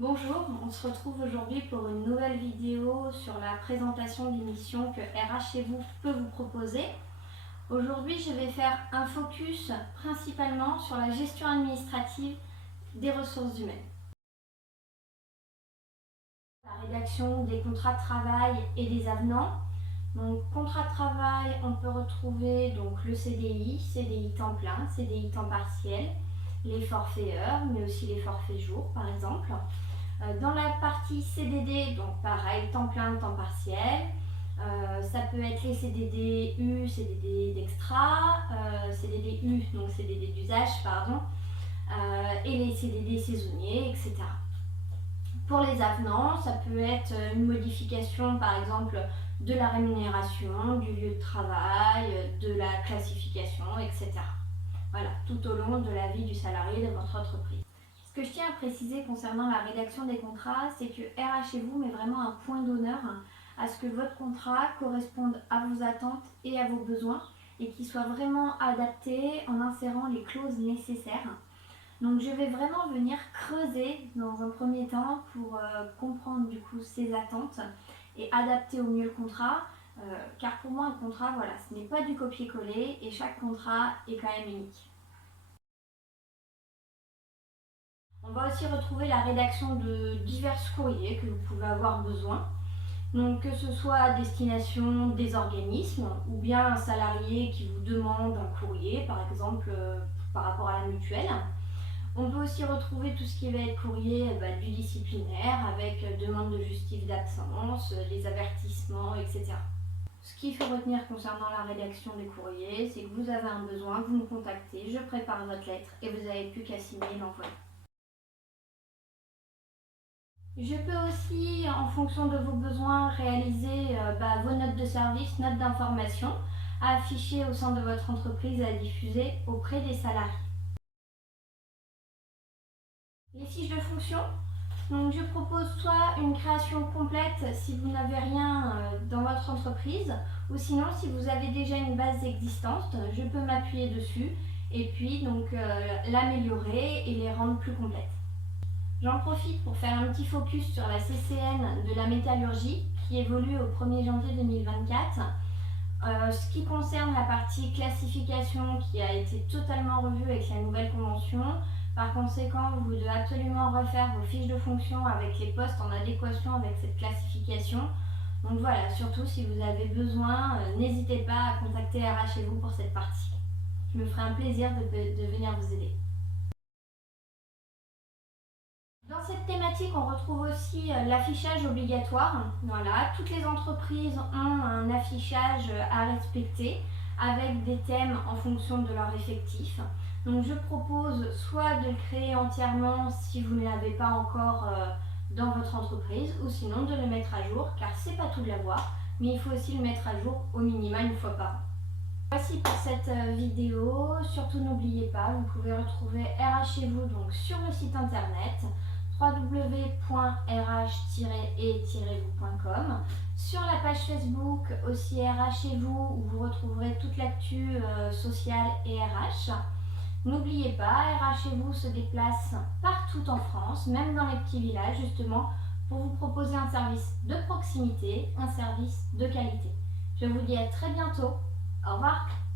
Bonjour, on se retrouve aujourd'hui pour une nouvelle vidéo sur la présentation des missions que RH chez vous peut vous proposer. Aujourd'hui, je vais faire un focus principalement sur la gestion administrative des ressources humaines. La rédaction des contrats de travail et des avenants. Donc, contrat de travail, on peut retrouver donc, le CDI, CDI temps plein, CDI temps partiel, les forfaits heures, mais aussi les forfaits jours par exemple. Dans la partie CDD, donc pareil, temps plein, temps partiel. Ça peut être les CDD U, CDD d'extra, CDD U, donc CDD d'usage, pardon, et les CDD saisonniers, etc. Pour les avenants, ça peut être une modification, par exemple, de la rémunération, du lieu de travail, de la classification, etc. Voilà, tout au long de la vie du salarié de votre entreprise. Ce que je tiens à préciser concernant la rédaction des contrats, c'est que RH chez vous met vraiment un point d'honneur à ce que votre contrat corresponde à vos attentes et à vos besoins et qu'il soit vraiment adapté en insérant les clauses nécessaires. Donc je vais vraiment venir creuser dans un premier temps pour comprendre du coup ces attentes et adapter au mieux le contrat. Car pour moi un contrat, voilà, ce n'est pas du copier-coller et chaque contrat est quand même unique. On va aussi retrouver la rédaction de divers courriers que vous pouvez avoir besoin. Donc que ce soit à destination des organismes ou bien un salarié qui vous demande un courrier, par exemple par rapport à la mutuelle. On peut aussi retrouver tout ce qui va être courrier du disciplinaire avec demande de justif d'absence, les avertissements, etc. Ce qu'il faut retenir concernant la rédaction des courriers, c'est que vous avez un besoin, vous me contactez, je prépare votre lettre et vous n'avez plus qu'à signer et l'envoyer. Je peux aussi, en fonction de vos besoins, réaliser vos notes de service, notes d'information à afficher au sein de votre entreprise et à diffuser auprès des salariés. Les fiches de fonction. Donc, je propose soit une création complète si vous n'avez rien dans votre entreprise, ou sinon si vous avez déjà une base existante, je peux m'appuyer dessus et puis donc l'améliorer et les rendre plus complètes. J'en profite pour faire un petit focus sur la CCN de la métallurgie qui évolue au 1er janvier 2024. Ce qui concerne la partie classification qui a été totalement revue avec la nouvelle convention, par conséquent, vous devez absolument refaire vos fiches de fonction avec les postes en adéquation avec cette classification. Donc voilà, surtout si vous avez besoin, n'hésitez pas à contacter RH chez vous pour cette partie. Je me ferai un plaisir de venir vous aider. Dans cette thématique, on retrouve aussi l'affichage obligatoire. Voilà, toutes les entreprises ont un affichage à respecter avec des thèmes en fonction de leur effectif. Donc je propose soit de le créer entièrement si vous ne l'avez pas encore dans votre entreprise, ou sinon de le mettre à jour, car c'est pas tout de l'avoir, mais il faut aussi le mettre à jour au minimum une fois par an. Voici pour cette vidéo. Surtout n'oubliez pas, vous pouvez retrouver RH chez vous donc sur le site internet www.rh-et-vous.com, sur la page Facebook aussi RH chez vous où vous retrouverez toute l'actu sociale et RH. N'oubliez pas, RH chez vous se déplace partout en France, même dans les petits villages justement, pour vous proposer un service de proximité, un service de qualité. Je vous dis à très bientôt. Au revoir.